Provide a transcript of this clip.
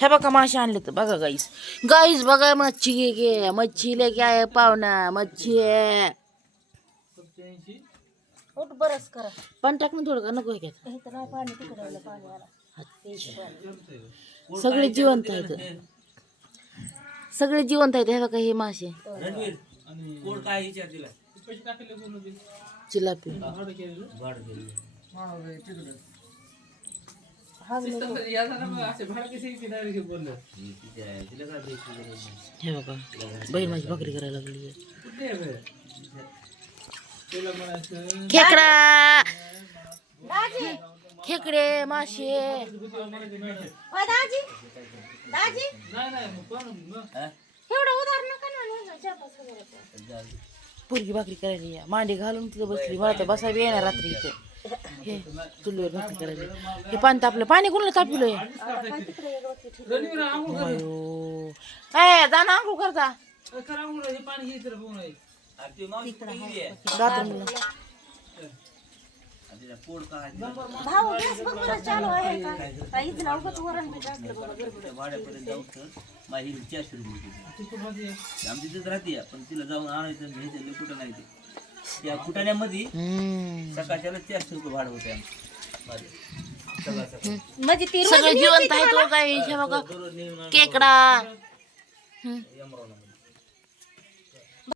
हे बघा मासे आणले तर बघा गाईस गाईस बघा मच्छी घे घे मच्छी लेके आहे पाहुणा मच्छी आहे उठ करा. पण टाक ना थोडं का नको हे तर नाही पाणी तिकडे पाणी आला. सगळे जिवंत आहेत. सगळे जिवंत आहेत हे बघा हे मासे. काय चिलापी भाड गेली तिथे आहे. तिला काय द्यायची गरज नाही. हे बघा बहीण माझी भाकरी करायला लागली खेकडा. खेकडे मासे. ओय दाजी. दाजी. हा? एवढं उधार नका पुरगी भाकरी करायला. या मांडी घालून तिथं बसली. मला तर बसा बी येणार रात्री इथे. हे चुलीवर भाकरी करायला. हे पाणी तापलं. पाणी कोणाला तापलं? ए जा ना आंघोळ करता. आणि पोड भाऊ गॅस बघ बरं चालू आहे का? वरण बी टाकलं भाड्यापर्यंत जाऊ तर माझी चारशे रुपये. आमची तिथं राहते पण तिला जाऊन आणायचं आणि घ्यायचं लय कुठं नाही ते. त्या फुटाण्यामध्ये हम्म. सकाळच्याला चारशे रुपये भाडं होते आमचं. म्हणजे ती सगळे जिवंत आहेत हो काही हे. केकडा.